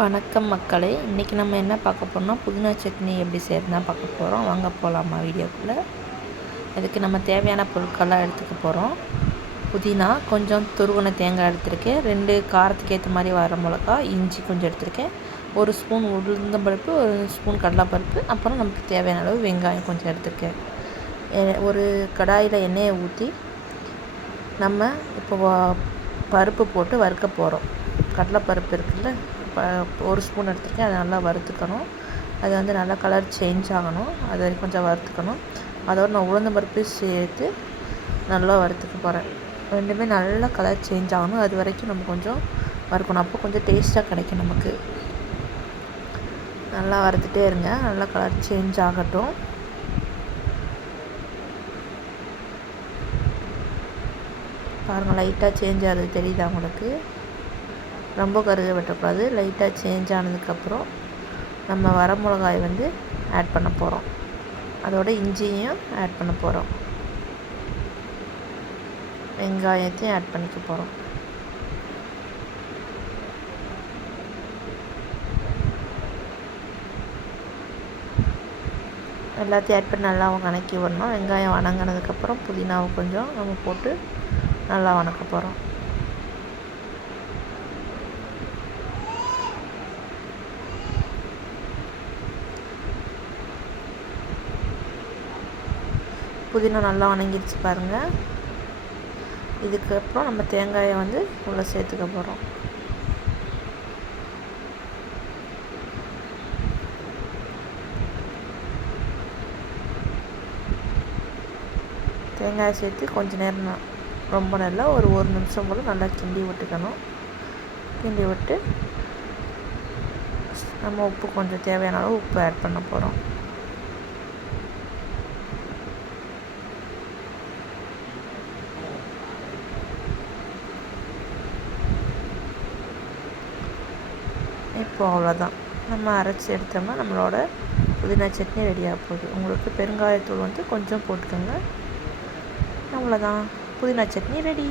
வணக்கம் மக்களே, இன்றைக்கி நம்ம என்ன பார்க்க போகிறோம்னா புதினா சட்னி எப்படி செய்யறதுனா பார்க்க போகிறோம். வாங்க போகலாமா வீடியோக்குள்ளே. அதுக்கு நம்ம தேவையான பொருட்கள்லாம் எடுத்துக்க போகிறோம். புதினா கொஞ்சம் துருவன தேங்காய் எடுத்திருக்கேன், 2 காரத்துக்கு ஏற்ற மாதிரி வர மிளகா, இஞ்சி கொஞ்சம் எடுத்திருக்கேன், 1 ஸ்பூன் உளுந்தம்பருப்பு, 1 ஸ்பூன் கடலைப்பருப்பு, அப்புறம் நமக்கு தேவையான அளவு வெங்காயம் கொஞ்சம் எடுத்திருக்கேன். ஒரு கடாயில் எண்ணெயை ஊற்றி நம்ம இப்போ பருப்பு போட்டு வறுக்க போகிறோம். கடலைப்பருப்பு இருக்குல்ல, 1 ஸ்பூன் எடுத்துருக்கேன். அதை நல்லா வறுத்துக்கணும். அது வந்து நல்லா கலர் சேஞ்ச் ஆகணும், அதை கொஞ்சம் வறுத்துக்கணும். அதோடு நான் உளுந்தம்பருப்பையும் சேர்த்து நல்லா வறுத்துக்க போகிறேன். ரெண்டுமே நல்லா கலர் சேஞ்ச் ஆகணும், அது வரைக்கும் நம்ம கொஞ்சம் வறுக்கணும். அப்போ கொஞ்சம் டேஸ்ட்டாக கிடைக்கும் நமக்கு. நல்லா வறுத்துட்டே இருங்க, நல்லா கலர் சேஞ்ச் ஆகட்டும். பாருங்கள், லைட்டாக சேஞ்ச் ஆகுது, தெரியுதா உங்களுக்கு? ரொம்ப கருக வெட்டக்கூடாது. லைட்டாக சேஞ்ச் ஆனதுக்கப்புறம் நம்ம வர மிளகாய் வந்து ஆட் பண்ண போகிறோம். அதோட இஞ்சியும் ஆட் பண்ண போகிறோம், வெங்காயத்தையும் ஆட் பண்ணிக்க போகிறோம். எல்லாத்தையும் ஆட் பண்ணி நல்லா வணக்கி விடணும். வெங்காயம் வணங்கினதுக்கப்புறம் புதினாவை கொஞ்சம் நம்ம போட்டு நல்லா வணக்க போகிறோம். புதினா நல்லா வணங்கிடுச்சு பாருங்கள். இதுக்கப்புறம் நம்ம தேங்காயை வந்து உள்ளே சேர்த்துக்க போகிறோம். தேங்காயை சேர்த்து கொஞ்சம் நேரம், ரொம்ப நல்லா ஒரு 1 நிமிஷம் போல் நல்லா கிண்டி விட்டுக்கணும். கிண்டி விட்டு நம்ம உப்பு கொஞ்சம் தேவையான அளவு உப்பு ஆட் பண்ண போகிறோம். இப்போ அவ்வளோதான், நம்ம அரைச்சி எடுத்தோம்னா நம்மளோட புதினா சட்னி ரெடியாக போகுது. உங்களுக்கு பெருங்காயத்தூள் வந்து கொஞ்சம் போட்டுக்கோங்க. அவ்வளோதான், புதினா சட்னி ரெடி.